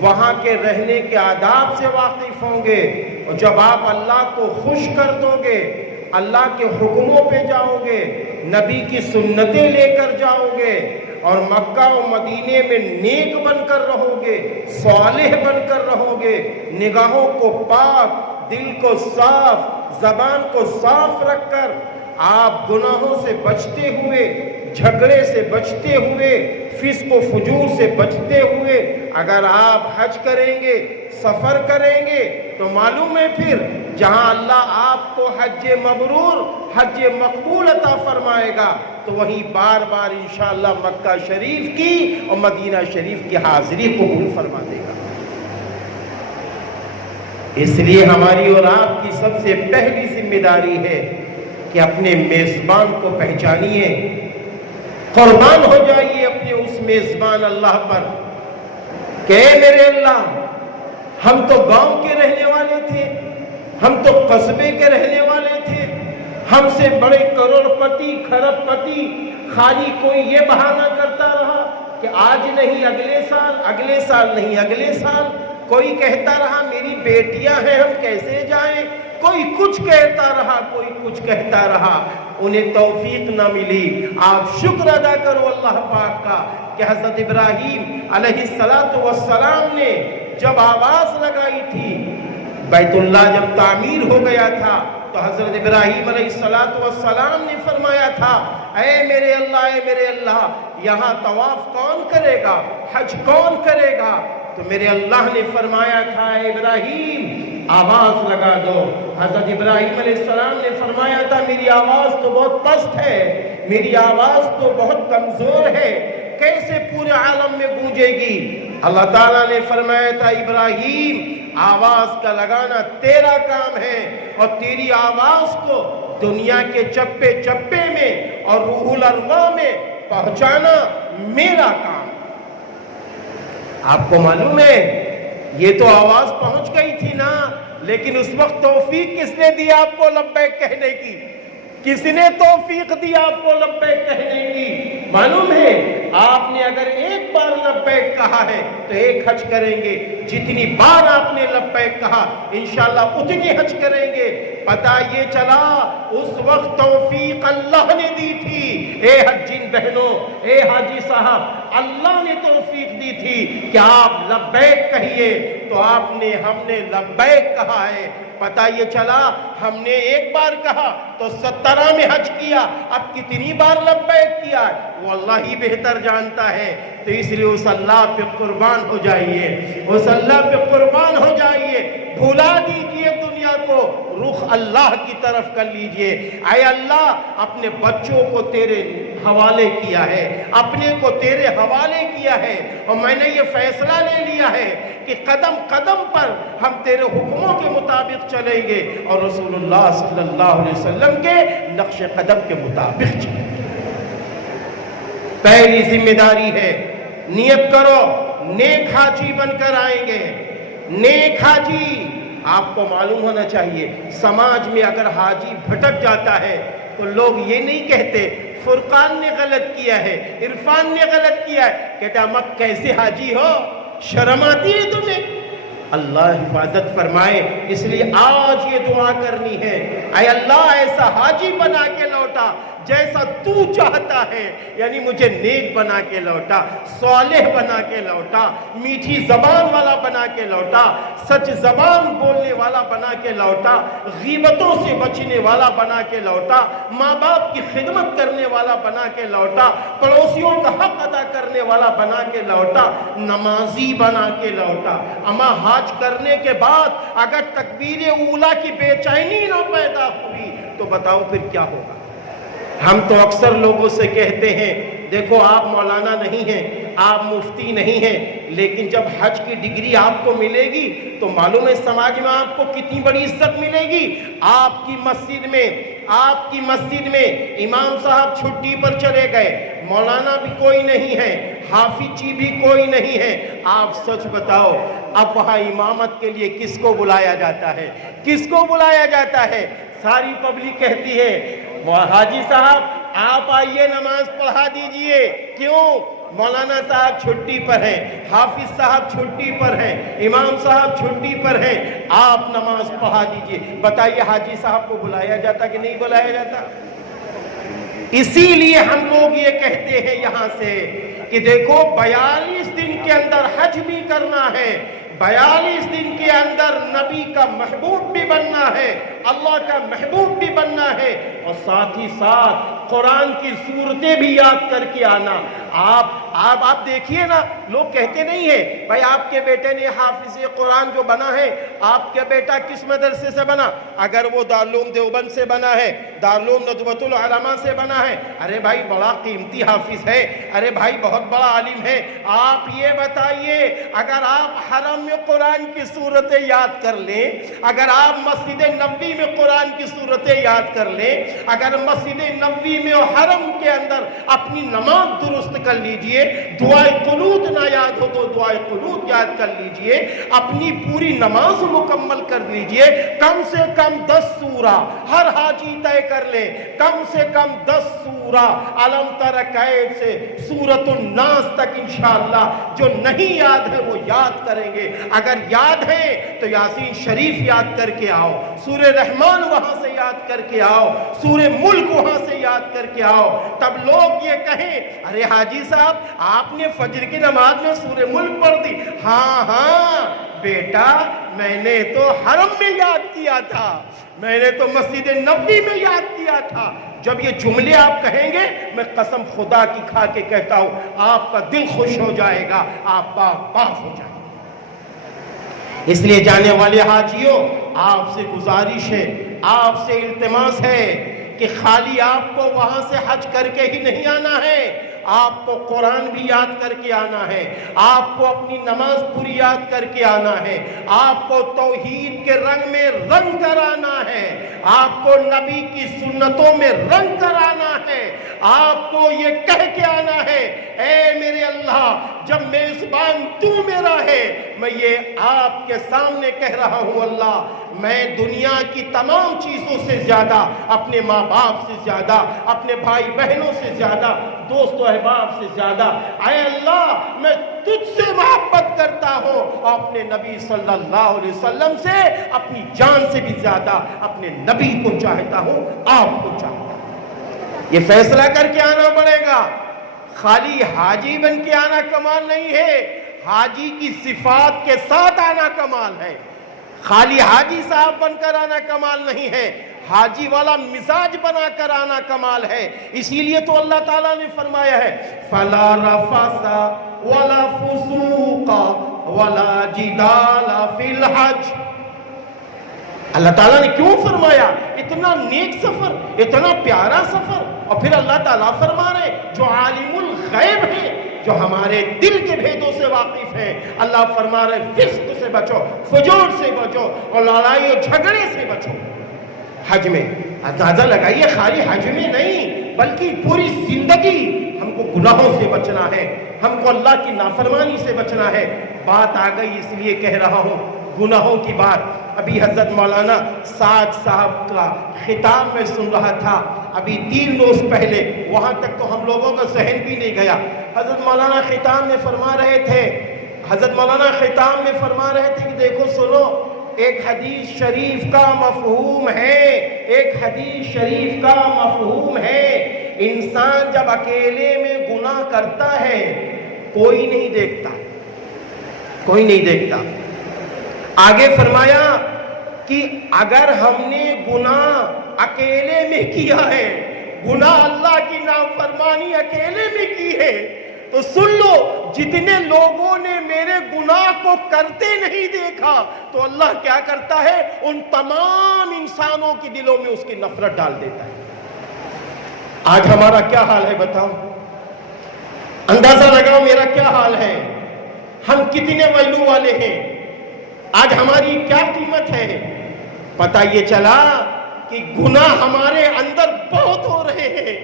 وہاں کے رہنے کے آداب سے واقف ہوں گے، اور جب آپ اللہ کو خوش کر دو گے، اللہ کے حکموں پہ جاؤ گے، نبی کی سنتیں لے کر جاؤ گے، اور مکہ و مدینے میں نیک بن کر رہو گے، صالح بن کر رہو گے، نگاہوں کو پاک، دل کو صاف، زبان کو صاف رکھ کر آپ گناہوں سے بچتے ہوئے، جھگڑے سے بچتے ہوئے، فسق و فجور سے بچتے ہوئے اگر آپ حج کریں گے، سفر کریں گے، تو معلوم ہے پھر جہاں اللہ آپ کو حج مبرور، حج مقبول عطا فرمائے گا، تو وہیں بار بار انشاءاللہ مکہ شریف کی اور مدینہ شریف کی حاضری قبول فرما دے گا۔ اس لیے ہماری اور آپ کی سب سے پہلی ذمہ داری ہے کہ اپنے میزبان کو پہچانیے، قربان ہو جائیے اپنے اس میزبان اللہ پر کہ اے میرے اللہ، ہم تو گاؤں کے رہنے والے تھے، ہم تو قصبے کے رہنے والے تھے، ہم سے بڑے کروڑ پتی، کھرب پتی خالی کوئی یہ بہانہ کرتا رہا کہ آج نہیں اگلے سال، اگلے سال نہیں اگلے سال، کوئی کہتا رہا میری بیٹیاں ہیں ہم کیسے جائیں، کوئی کچھ کہتا رہا، کوئی کچھ کہتا رہا، انہیں توفیق نہ ملی۔ آپ شکر ادا کرو اللہ پاک کا کہ حضرت ابراہیم علیہ السلام نے جب آواز لگائی تھی، بیت اللہ جب تعمیر ہو گیا تھا، تو حضرت ابراہیم علیہ السلام نے فرمایا تھا اے میرے اللہ، یہاں طواف کون کرے گا، حج کون کرے گا؟ تو میرے اللہ نے فرمایا تھا اے ابراہیم آواز لگا دو۔ حضرت ابراہیم علیہ السلام نے فرمایا تھا میری آواز تو بہت پست ہے، میری آواز تو بہت کمزور ہے، کیسے پورے عالم میں گونجے گی؟ اللہ تعالیٰ نے فرمایا تھا ابراہیم آواز کا لگانا تیرا کام ہے، اور تیری آواز کو دنیا کے چپے چپے میں اور روح الارواح میں پہنچانا میرا کام۔ آپ کو معلوم ہے یہ تو آواز پہنچ گئی تھی نا، لیکن اس وقت توفیق کس نے دی آپ کو لبیک کہنے کی؟ کس نے توفیق دی آپ کو لبیک کہنے کی؟ معلوم ہے آپ نے اگر ایک بار لبیک کہا ہے تو ایک حج کریں گے، جتنی بار آپ نے لبیک کہا انشاءاللہ اتنی حج کریں گے۔ پتہ یہ چلا اس وقت توفیق اللہ نے دی تھی۔ اے حجین بہنوں، اے حاجی صاحب، اللہ نے توفیق دی تھی کہ آپ لبیک کہیے، تو آپ نے، ہم نے لبیک کہا ہے۔ پتہ یہ چلا ہم نے ایک بار کہا تو 17 میں حج کیا، اب کتنی بار لبیک کیا وہ اللہ ہی بہتر جانتا ہے۔ تو اس لیے اس اللہ پہ قربان ہو جائیے، اس اللہ پہ قربان ہو جائیے، بھلا دیجئے دنیا کو، رخ اللہ کی طرف کر لیجئے۔ اے اللہ اپنے بچوں کو تیرے حوالے کیا ہے، اپنے کو تیرے حوالے کیا ہے، اور میں نے یہ فیصلہ لے لیا ہے کہ قدم قدم پر ہم تیرے حکموں کے مطابق چلیں گے، اور رسول اللہ صلی اللہ علیہ وسلم کے نقش قدم کے مطابق چلیں گے۔ پہلی ذمہ داری ہے نیت کرو نیک حاجی بن کر آئیں گے۔ نیک حاجی، آپ کو معلوم ہونا چاہیے سماج میں اگر حاجی بھٹک جاتا ہے تو لوگ یہ نہیں کہتے فرقان نے غلط کیا ہے، عرفان نے غلط کیا ہے، کہتے ہیں کیسے حاجی ہو، شرم آتی ہے تمہیں؟ اللہ حفاظت فرمائے۔ اس لیے آج یہ دعا کرنی ہے، اے اللہ ایسا حاجی بنا کے لوٹا جیسا تو چاہتا ہے، یعنی مجھے نیک بنا کے لوٹا، صالح بنا کے لوٹا، میٹھی زبان والا بنا کے لوٹا، سچ زبان بولنے والا بنا کے لوٹا، غیبتوں سے بچنے والا بنا کے لوٹا، ماں باپ کی خدمت کرنے والا بنا کے لوٹا، پڑوسیوں کا حق ادا کرنے والا بنا کے لوٹا، نمازی بنا کے لوٹا۔ اما حج کرنے کے بعد اگر تکبیر اولا کی بے چینی نہ پیدا ہوئی تو بتاؤ پھر کیا ہوگا؟ ہم تو اکثر لوگوں سے کہتے ہیں دیکھو آپ مولانا نہیں ہیں، آپ مفتی نہیں ہیں، لیکن جب حج کی ڈگری آپ کو ملے گی تو معلوم ہے سماج میں آپ کو کتنی بڑی عزت ملے گی۔ آپ کی مسجد میں امام صاحب چھٹی پر چلے گئے، مولانا بھی کوئی نہیں ہے، حافظ جی بھی کوئی نہیں ہے، آپ سچ بتاؤ اب وہاں امامت کے لیے کس کو بلایا جاتا ہے؟ کس کو بلایا جاتا ہے؟ ساری پبلک کہتی ہے حاجی صاحب آپ آئیے نماز پڑھا دیجئے۔ کیوں؟ مولانا صاحب چھٹی پر ہیں، حافظ صاحب چھٹی پر ہیں، امام صاحب چھٹی پر ہیں، آپ نماز پڑھا دیجئے۔ بتائیے حاجی صاحب کو بلایا جاتا کہ نہیں بلایا جاتا؟ اسی لیے ہم لوگ یہ کہتے ہیں یہاں سے کہ دیکھو 42 دن کے اندر حج بھی کرنا ہے، 42 دن کے اندر نبی کا محبوب بھی بننا ہے، اللہ کا محبوب بھی بننا ہے، اور ساتھ ہی ساتھ قرآن کی سورتیں بھی یاد کر کے آنا۔ آپ دیکھیے نا، لوگ کہتے نہیں ہیں بھائی آپ کے بیٹے نے حافظ قرآن جو بنا ہے، آپ کا بیٹا کس مدرسے سے بنا؟ اگر وہ دارالعلوم دیوبند سے بنا ہے، دارالعلوم ندوۃ العلماء سے بنا ہے، ارے بھائی بڑا قیمتی حافظ ہے، ارے بھائی بہت بڑا عالم ہے۔ آپ یہ بتائیے، اگر آپ حرم میں قرآن کی سورتیں یاد کر لیں، اگر آپ مسجد نبوی میں قرآن کی سورتیں یاد کر لیں، اگر مسجد نبوی میں اور حرم کے اندر اپنی نماز درست کر لیجئے، دعائے قنوت نہ یاد ہو تو دعائے قنوت یاد کر لیجئے، اپنی پوری نماز مکمل کر لیجئے، کم سے کم 10 سورہ ہر حاجی طے کر لے، کم سے کم 10 سورہ علم تر کیف سے سورۃ الناس تک انشاءاللہ جو نہیں یاد ہے وہ یاد کریں گے۔ اگر یاد ہے تو یاسین شریف یاد کر کے آؤ، سورہ رحمان وہاں سے یاد کر کے آؤ، سورہ ملک وہاں سے یاد کر کے آؤ، تب لوگ یہ کہیں ارے حاجی صاحب آپ نے فجر کی نماز میں سورہ ملک پڑھ دی۔ ہاں بیٹا، میں نے تو حرم میں یاد کیا تھا، میں نے تو مسجد نبوی میں یاد کیا تھا۔ جب یہ جملے آپ کہیں گے، میں قسم خدا کی کھا کے کہتا ہوں آپ کا دل خوش ہو جائے گا، آپ باغ ہو جائے گا۔ اس لیے جانے والے حاجیوں، آپ سے گزارش ہے، آپ سے التماس ہے کہ خالی آپ کو وہاں سے حج کر کے ہی نہیں آنا ہے، آپ کو قرآن بھی یاد کر کے آنا ہے، آپ کو اپنی نماز پوری یاد کر کے آنا ہے، آپ کو توحید کے رنگ میں رنگ کرانا ہے، آپ کو نبی کی سنتوں میں رنگ کرانا ہے، آپ کو یہ کہہ کے آنا ہے اے میرے اللہ جب میزبان تو میرا ہے، میں یہ آپ کے سامنے کہہ رہا ہوں اللہ میں دنیا کی تمام چیزوں سے زیادہ، اپنے ماں باپ سے زیادہ، اپنے بھائی بہنوں سے زیادہ، دوست و احباب سے زیادہ، اے اللہ میں تجھ سے محبت کرتا ہوں، اور اپنے نبی صلی اللہ علیہ وسلم سے اپنی جان سے بھی زیادہ اپنے نبی کو چاہتا ہوں، آپ کو چاہتا ہوں۔ یہ فیصلہ کر کے آنا پڑے گا، خالی حاجی بن کے آنا کمال نہیں ہے، حاجی کی صفات کے ساتھ آنا کمال ہے، خالی حاجی صاحب بن کر آنا کمال نہیں ہے، حاجی والا مزاج بنا کر آنا کمال ہے۔ اسی لیے تو اللہ تعالیٰ نے فرمایا ہے فَلَا رَفَثَ وَلَا فُسُوقَ وَلَا جِدَالَ فِي الْحَجِّ۔ اللہ تعالیٰ نے کیوں فرمایا؟ اتنا نیک سفر، اتنا پیارا سفر، اور پھر اللہ تعالیٰ فرما رہے جو عالم الغیب ہے، جو ہمارے دل کے بھیدوں سے واقف ہیں، اللہ فرما رہے فسق سے بچو، فجور سے بچو، اور لڑائی و جھگڑے سے بچو۔ حج میں اندازہ لگائیے، خالی حج میں نہیں بلکہ پوری زندگی ہم کو گناہوں سے بچنا ہے، ہم کو اللہ کی نافرمانی سے بچنا ہے۔ بات آ گئی اس لیے کہہ رہا ہوں گناہوں کی بات۔ ابھی حضرت مولانا سعد صاحب کا خطاب میں سن رہا تھا، ابھی 3 روز پہلے، وہاں تک تو ہم لوگوں کا ذہن بھی نہیں گیا۔ حضرت مولانا خطاب میں فرما رہے تھے، حضرت مولانا خطاب میں فرما رہے تھے کہ دیکھو سنو، ایک حدیث شریف کا مفہوم ہے، ایک حدیث شریف کا مفہوم ہے، انسان جب اکیلے میں گناہ کرتا ہے کوئی نہیں دیکھتا، کوئی نہیں دیکھتا۔ آگے فرمایا کہ اگر ہم نے گناہ اکیلے میں کیا ہے، گناہ اللہ کی نافرمانی اکیلے میں کی ہے، تو سن لو جتنے لوگوں نے میرے گناہ کو کرتے نہیں دیکھا تو اللہ کیا کرتا ہے، ان تمام انسانوں کی دلوں میں اس کی نفرت ڈال دیتا ہے۔ آج ہمارا کیا حال ہے بتاؤ، اندازہ لگاؤ میرا کیا حال ہے، ہم کتنے ویلو والے ہیں، آج ہماری کیا قیمت ہے۔ پتہ یہ چلا کہ گناہ ہمارے اندر بہت ہو رہے ہیں،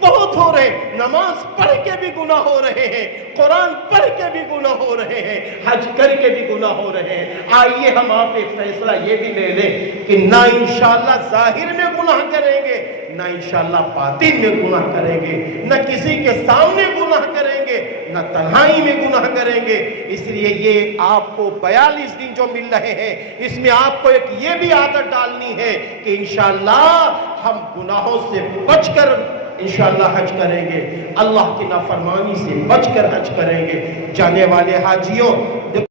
بہت ہو رہے ہیں، نماز پڑھ کے بھی گناہ ہو رہے ہیں، قرآن پڑھ کے بھی گناہ ہو رہے ہیں، حج کر کے بھی گناہ ہو رہے ہیں۔ آئیے ہم آپ ایک فیصلہ یہ بھی لے لیں کہ نہ انشاءاللہ ظاہر میں گناہ کریں گے، نہ انشاءاللہ باطن میں گناہ کریں گے، نہ کسی کے سامنے گناہ کریں گے، نہ تنہائی میں گناہ کریں گے۔ اس لیے یہ آپ کو 42 دن جو مل رہے ہیں، اس میں آپ کو ایک یہ بھی عادت ڈالنی ہے کہ انشاءاللہ ہم گناہوں سے بچ کر انشاءاللہ حج کریں گے، اللہ کی نافرمانی سے بچ کر حج کریں گے۔ جانے والے حاجیوں